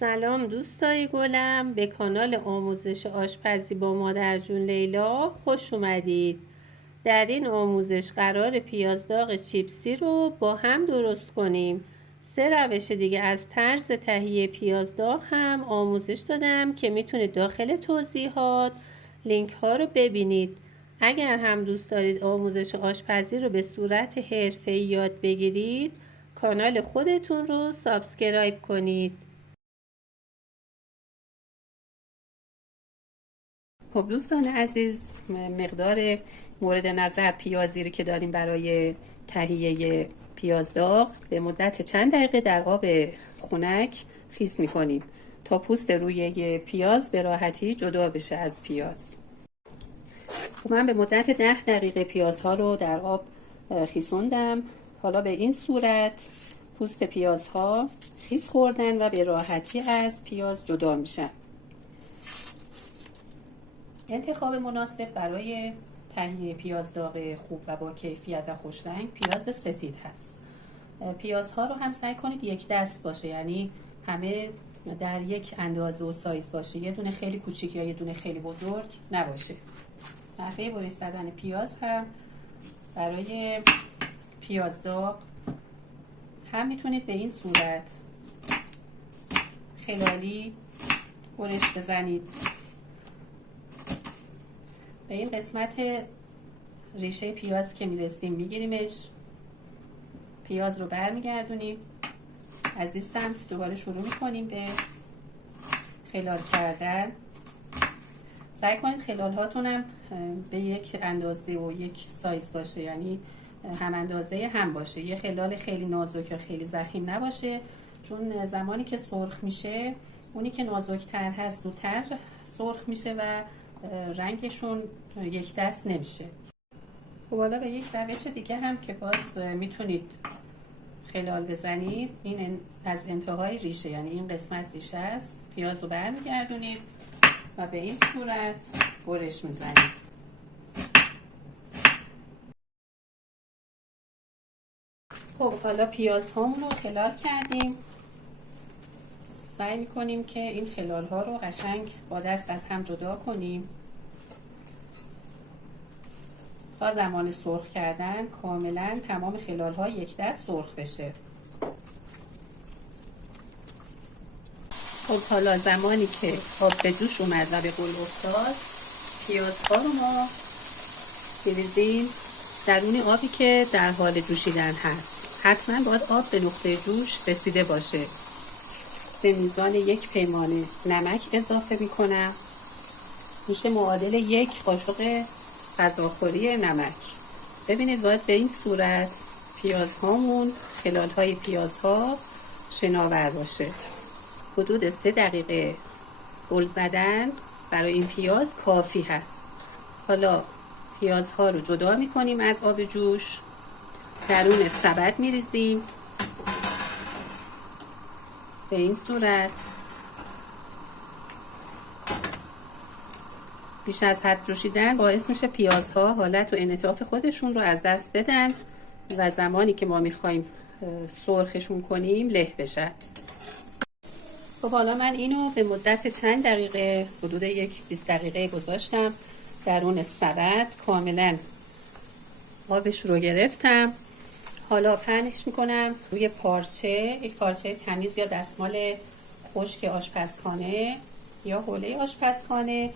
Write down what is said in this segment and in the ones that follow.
سلام دوستای گلم، به کانال آموزش آشپزی با مادر جون لیلا خوش اومدید. در این آموزش قرار پیاز داغ چیپسی رو با هم درست کنیم. 3 روش دیگه از طرز تهیه پیاز داغ هم آموزش دادم که میتونید داخل توضیحات لینک ها رو ببینید. اگر هم دوست دارید آموزش آشپزی رو به صورت حرفه‌ای یاد بگیرید، کانال خودتون رو سابسکرایب کنید. خب دوستان عزیز، مقدار مورد نظر پیازی رو که داریم برای تهیه پیاز داغ به مدت چند دقیقه در آب خنک خیس می‌کنیم تا پوست روی پیاز به راحتی جدا بشه از پیاز. خب من به مدت 10 دقیقه پیازها رو در آب خیسوندم. حالا به این صورت پوست پیازها خیس خوردن و به راحتی از پیاز جدا میشن. انتخاب مناسب برای تهیه پیاز داغ خوب و با کیفیت و خوش رنگ پیاز سفید هست. پیازها رو هم سعی کنید یک دست باشه، یعنی همه در یک اندازه و سایز باشه، یه دونه خیلی کوچیک یا یه دونه خیلی بزرگ نباشه. نحوه بریش زدن پیاز هم برای پیاز داغ هم میتونید به این صورت خلالی برش بزنید. به این قسمت ریشه پیاز که میرسیم میگیریمش، پیاز رو برمیگردونیم، از این سمت دوباره شروع میکنیم به خلال کردن. سعی کنید خلال هاتونم به یک اندازه و یک سایز باشه، یعنی هم اندازه هم باشه، یه خلال خیلی نازک یا خیلی ضخیم نباشه، چون زمانی که سرخ میشه اونی که نازکتر هست زودتر سرخ میشه و رنگشون یک دست نمیشه. خب حالا به یک روش دیگه هم که باز میتونید خلال بزنید، این از انتهای ریشه، یعنی این قسمت ریشه است، پیاز رو برمیگردونید و به این صورت برش میزنید. خب حالا پیاز هامون رو خلال کردیم. سعی میکنیم که این خلال ها رو قشنگ با دست از هم جدا کنیم تا زمان سرخ کردن کاملا تمام خلال ها یک دست سرخ بشه. خب حالا زمانی که آب به جوش اومد و به قل افتاد، پیازها رو ما بریزیم درون آبی که در حال جوشیدن هست. حتما باید آب به نقطه جوش رسیده باشه. به میزان 1 پیمانه نمک اضافه میکنم، میشه معادل 1 قاشق غذاخوری نمک. ببینید باید به این صورت پیاز هامون، خلال های پیاز ها شناور باشه. حدود 3 دقیقه قل زدن برای این پیاز کافی هست. حالا پیاز ها رو جدا میکنیم از آب جوش، درون سبد میریزیم به این صورت. بیش از حد جوشیدن باعث میشه پیازها حالت و انعطاف خودشون رو از دست بدن و زمانی که ما میخوایم سرخشون کنیم له بشن. خب حالا من اینو به مدت چند دقیقه، حدود 20 دقیقه گذاشتم درون سبد، کاملا آبش رو گرفتم. حالا پهنش میکنم روی پارچه، یک پارچه تمیز یا دستمال خشک آشپزخانه یا حوله آشپزخانه،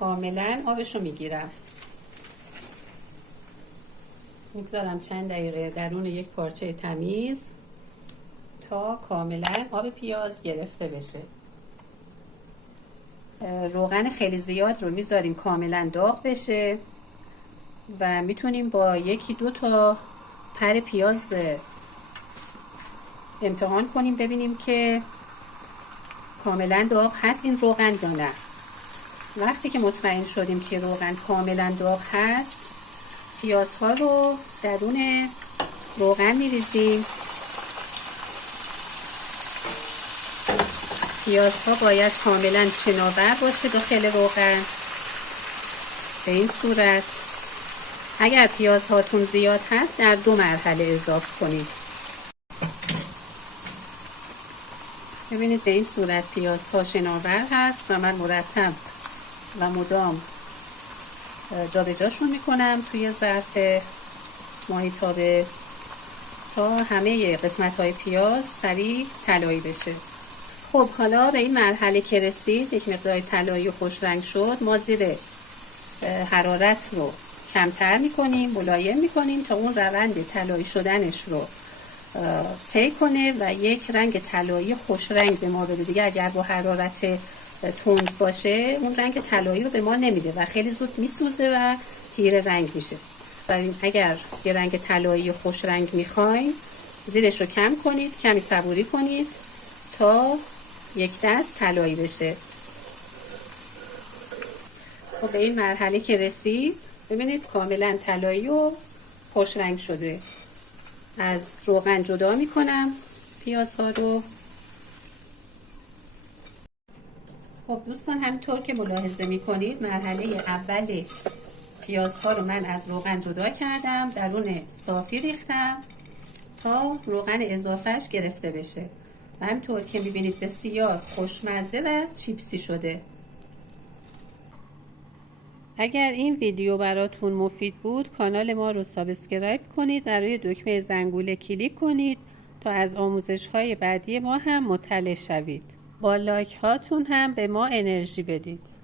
کاملا آبش رو میگیرم، میگذارم چند دقیقه درون یک پارچه تمیز تا کاملا آب پیاز گرفته بشه. روغن خیلی زیاد رو میذاریم کاملا داغ بشه و میتونیم با 1-2 تا پر پیاز امتحان کنیم ببینیم که کاملا داغ هست این روغن یا نه. وقتی که مطمئن شدیم که روغن کاملا داغ هست، پیازها رو درون روغن میریزیم. پیازها باید کاملا شناور باشه داخل روغن به این صورت. اگر پیازهاتون زیاد هست در 2 مرحله اضافه کنید. ببینید به این صورت پیازها شناور هست و من مرتب و مدام جابجاشون میکنم توی ظرف ماهیتابه تا همه قسمت های پیاز سریع طلایی بشه. خب حالا به این مرحله که رسید، یک مقدار طلایی و خوش رنگ شد، ما زیر حرارت رو کمتر میکنیم، ملایم میکنیم تا اون روند طلایی شدنش رو طی کنه و یک رنگ طلایی خوش رنگ به ما بده. دیگه اگر با حرارت تند باشه اون رنگ طلایی رو به ما نمیده و خیلی زود میسوزه و تیره رنگ میشه. ولی اگر یه رنگ طلایی خوش رنگ میخواین، زیرش رو کم کنید، کمی صبوری کنید تا یک دست طلایی بشه. خب به این مرحله که رسید، ببینید کاملا طلایی و خوش رنگ شده. از روغن جدا میکنم پیازها رو. خب دوستان، همینطور که ملاحظه میکنید مرحله اول پیازها رو من از روغن جدا کردم، درون صافی ریختم تا روغن اضافهش گرفته بشه و همینطور که میبینید بسیار خوشمزه و چیپسی شده. اگر این ویدیو براتون مفید بود کانال ما رو سابسکرایب کنید و روی دکمه زنگوله کلیک کنید تا از آموزش های بعدی ما هم مطلع شوید. با لایک هاتون هم به ما انرژی بدید.